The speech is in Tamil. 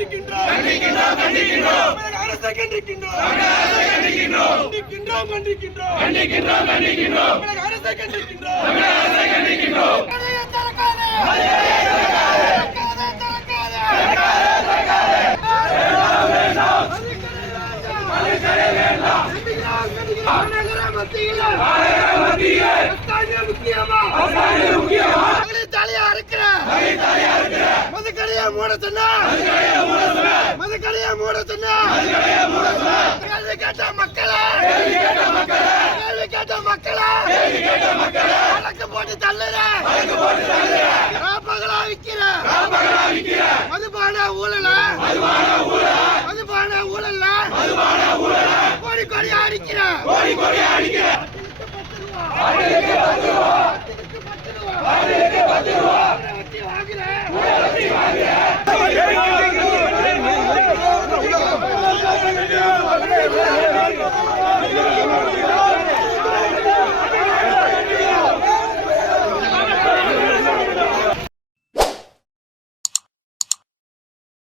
கண்டிக்கின்றோம் அரசை கண்டிக்கின்றோம் அரசை கண்டிக்கின்றோம் தலையா இருக்கிற மதுக்கடையா மூட சொன்னா மதுக்கடையா மூட சொன்னா கேள்வி கேட்ட மக்களே கேள்வி கேட்ட மக்களே வழக்கு போட்டு தள்ளுற பகலா விக்கிற மதுபான ஊழல மதுபான ஊழல்ல கோடி கோடி அடிக்கிற வாங்குற